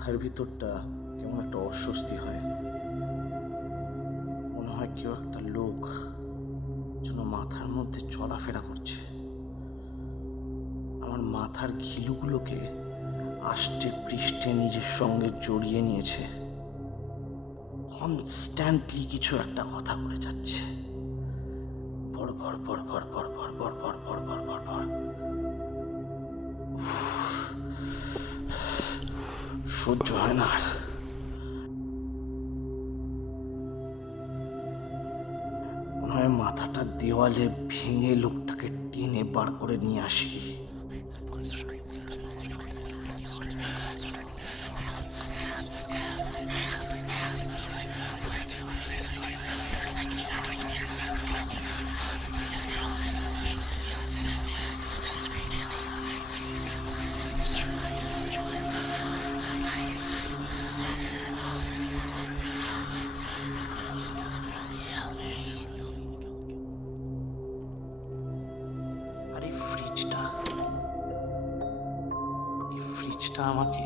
মাথার ভিতরটা কেমন একটা অস্বস্তি হয়। মনে হয় কেউ একটা লোক যেন মাথার মধ্যে চলাফেরা করছে। আমার মাথার ঘিলুগুলোকে আষ্টে পৃষ্ঠে নিজের সঙ্গে জড়িয়ে নিয়েছে। কনস্ট্যান্টলি কিছু একটা কথা বলে যাচ্ছে। পর পর পর পর পর পর পর পর পর পর পর পর। সহ্য হয় না আর। মনে হয় মাথাটা দেওয়ালে ভেঙে লোকটাকে টেনে বার করে নিয়ে আসি। আর এই ফ্রিজটা আমাকে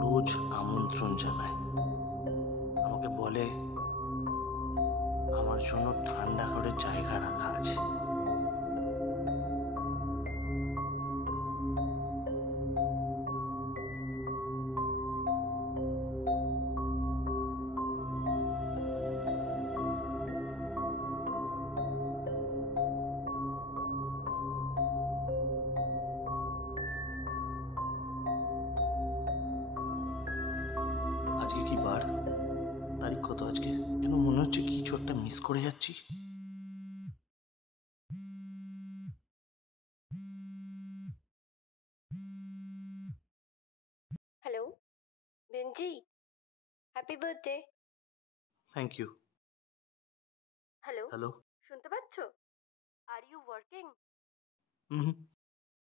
রোজ আমন্ত্রণ জানায়। আমাকে বলে আমার জন্য ঠান্ডা করে জায়গা রাখা আছে। আজকে কি বার? তারিখ কত আজকে? যেন মনে হচ্ছে কিছু একটা মিস করে যাচ্ছি। Hello Benji, happy birthday. Thank you. Hello, hello. শুনতে পাচ্ছ? Are you working? হুম।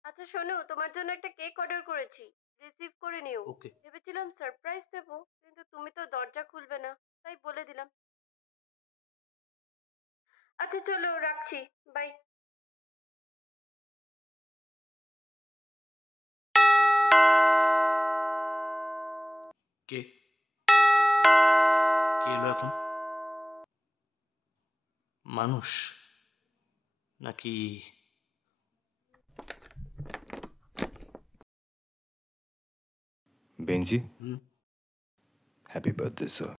আচ্ছা শোনো, তোমার জন্য একটা কেক অর্ডার করেছি, রিসিভ করে নিও। ওকে। ভেবেছিলাম সারপ্রাইজ দেবো, কিন্তু তুমি তো দরজা খুলবে না, তাই বলে দিলাম। আচ্ছা চলো রাখছি, বাই। কে কে এলো এখন? মানুষ নাকি? বেঞ্জি, হুম। Happy birthday sir.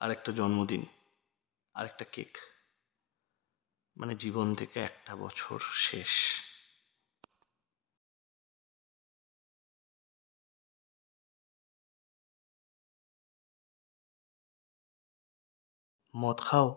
আরেকটা জন্মদিন, আরেকটা কেক, মানে জীবন থেকে একটা বছর শেষ। মদ খাও?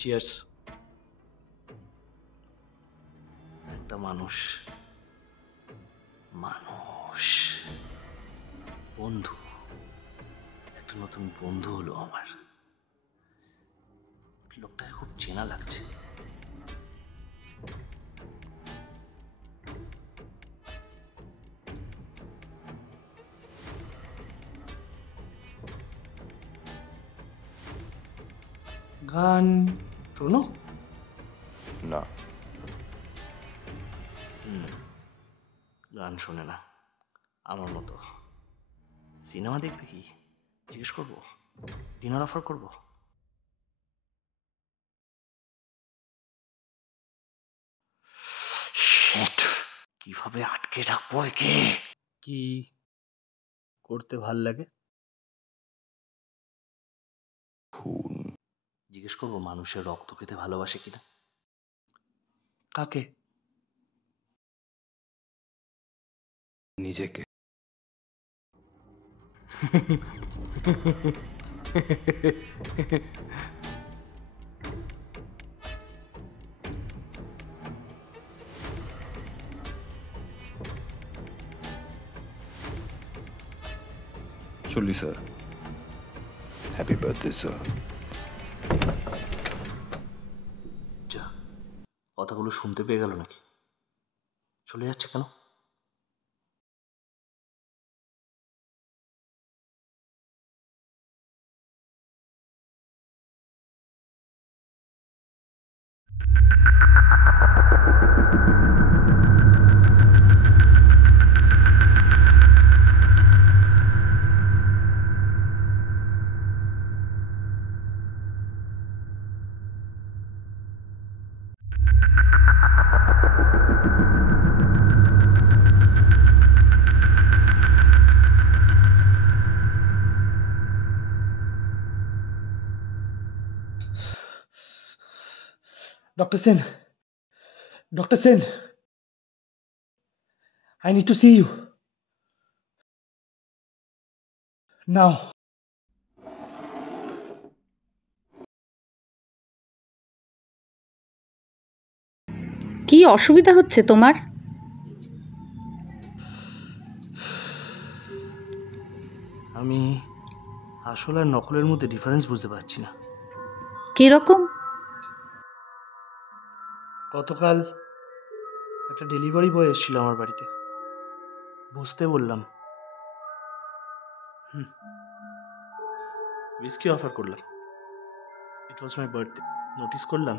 চিয়ার্স। একটা মানুষ, বন্ধু, একটা নতুন বন্ধু হলো আমার। লোকটাকে খুব চেনা লাগছে। গান শোনো? না, গান শোনে না, আমার মতো। সিনেমা দেখবে কি জিজ্ঞেস করবো? ডিনার অফার করবো? শিট, কিভাবে আটকে রাখবো একে? কি করতে ভাল লাগে? খুন। জিজ্ঞেস করবো মানুষের রক্ত খেতে ভালোবাসে কিনা? কাকে? নিজেকে। চলি স্যার। Happy birthday sir. কথাগুলো শুনতে পেয়ে গেল নাকি? চলে যাচ্ছে কেন? Dr. Sen. Dr. Sen. I need to see you. Now. কি অসুবিধা হচ্ছে তোমার? আমি আসল আর নকলের মধ্যে ডিফারেন্স বুঝতে পারছি না। কিরকম? গতকাল একটা ডেলিভারি বয় এসেছিল আমার বাড়িতে, বসতে বললাম, উইস্কি অফার করলাম। ইট ওয়াজ মাই বার্থডে। নোটিস করলাম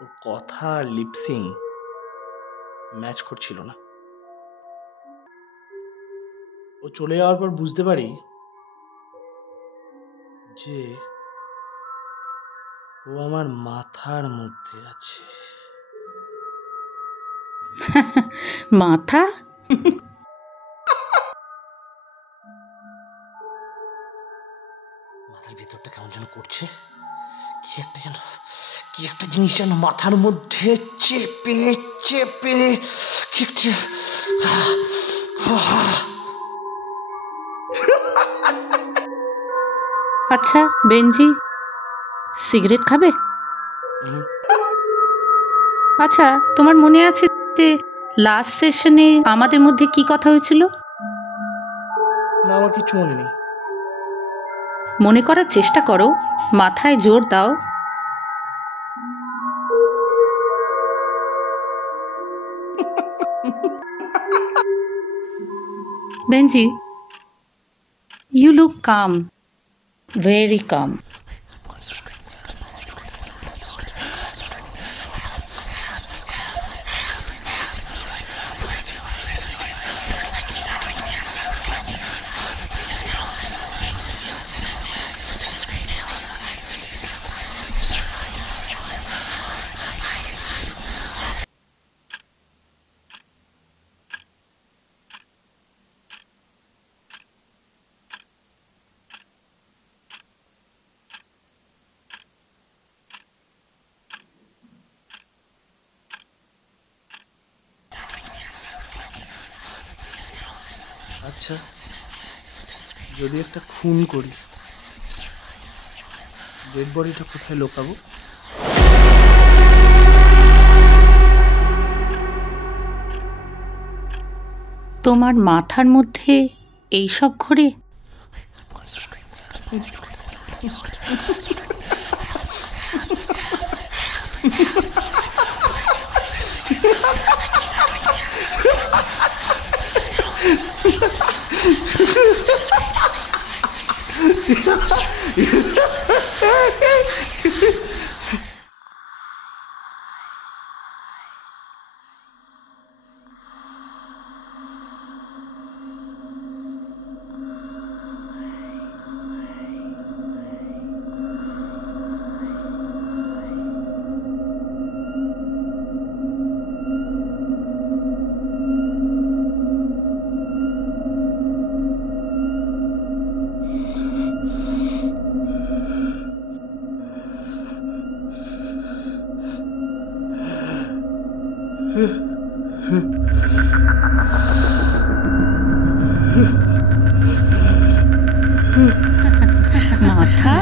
ওর কথা আর লিপসিং ম্যাচ করছিল না। ও চলে যাওয়ার পর বুঝতে পারি যে ও আমার মাথার মধ্যে আছে। মাথা? মাথার ভেতরটা কেমন যেন করছে, কি একটা জিনিস যেন মাথার মধ্যে চেপে চেপে কি একটা আচ্ছা বেনজি, সিগারেট খাবে? আচ্ছা, তোমার মনে আছে যে লাস্ট সেশনে আমাদের মধ্যে কি কথা হয়েছিল? না, আমার কিছু মনে নেই। মনে করার চেষ্টা করো, মাথায় জোর দাও। Benji, you look calm, very calm. আচ্ছা, যদি একটা খুন করি, ডেড বডিটা কোথায় লুকাবো? তোমার মাথার মধ্যে এইসব ঘোরে? মাথা?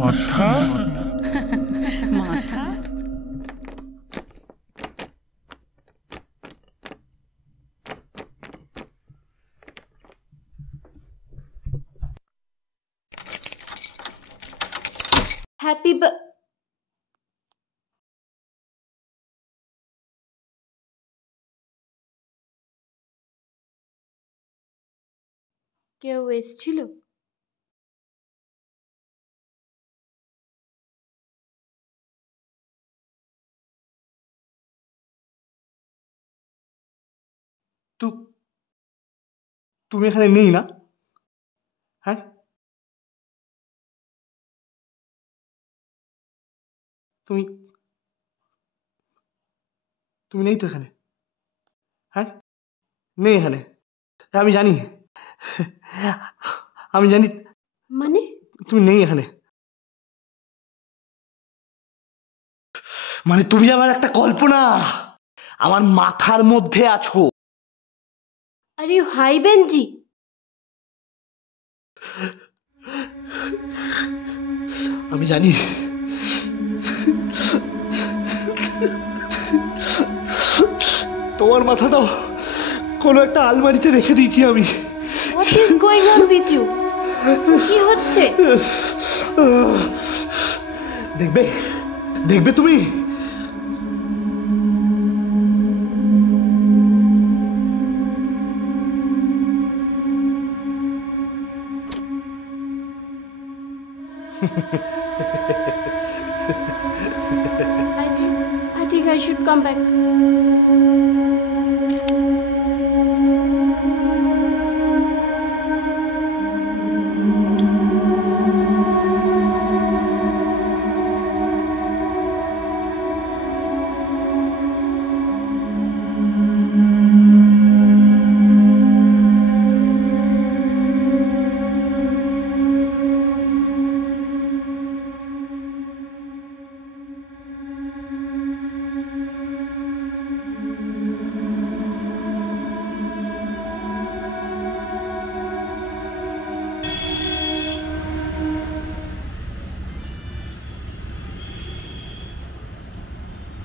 মাথা? মাথা? হ্যাপি হ্যাপি কেউ এসছিল? তুমি এখানে নেই না? হ্যাঁ, তুমি তুমি নেই তো এখানে? হ্যাঁ, নেই এখানে। আমি জানি, আমি জানি মানে তুমি নেই এখানে। মানে তুমি আমার একটা কল্পনা, আমার মাথার মধ্যে আছো। Are you high Benji? আমি জানি, তোমার মাথাটা কোনো একটা আলমারিতে রেখে দিয়েছি আমি। What is going on with you? কি হচ্ছে? দেখবে, দেখবে তুমি। I think I should come back.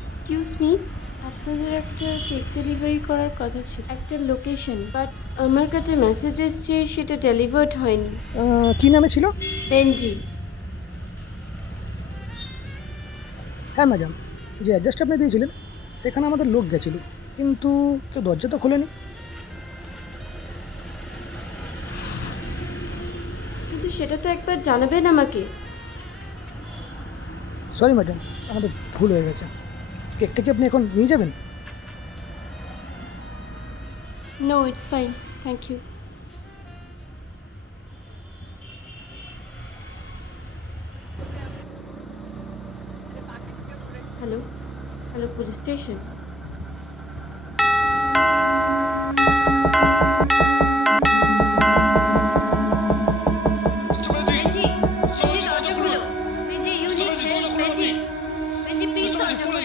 Excuse me, আপনাদের একটা কেক ডেলিভারি করার কথা ছিল, একটা লোকেশন, বাট আমার কাছে মেসেজ এসছে সেটা ডেলিভার্ড হয়নি। কি নামে ছিল? বেঞ্জি। হ্যাঁ ম্যাডাম, যে অ্যাড্রেসটা আপনি দিয়েছিলেন সেখানে আমাদের লোক গেছিল, কিন্তু কেউ দরজা তো খোলেনি। কিন্তু সেটা তো একবার জানাবেন আমাকে। সরি ম্যাডাম, আমাদের ভুল হয়ে গেছে। কেকটা কি আপনি এখন নিয়ে যাবেন? No, it's fine, thank you. Hello, hello, police station. Benji, Benji দরজা খুলো। Benji, you need help. Benji, Benji please দরজা খুলো।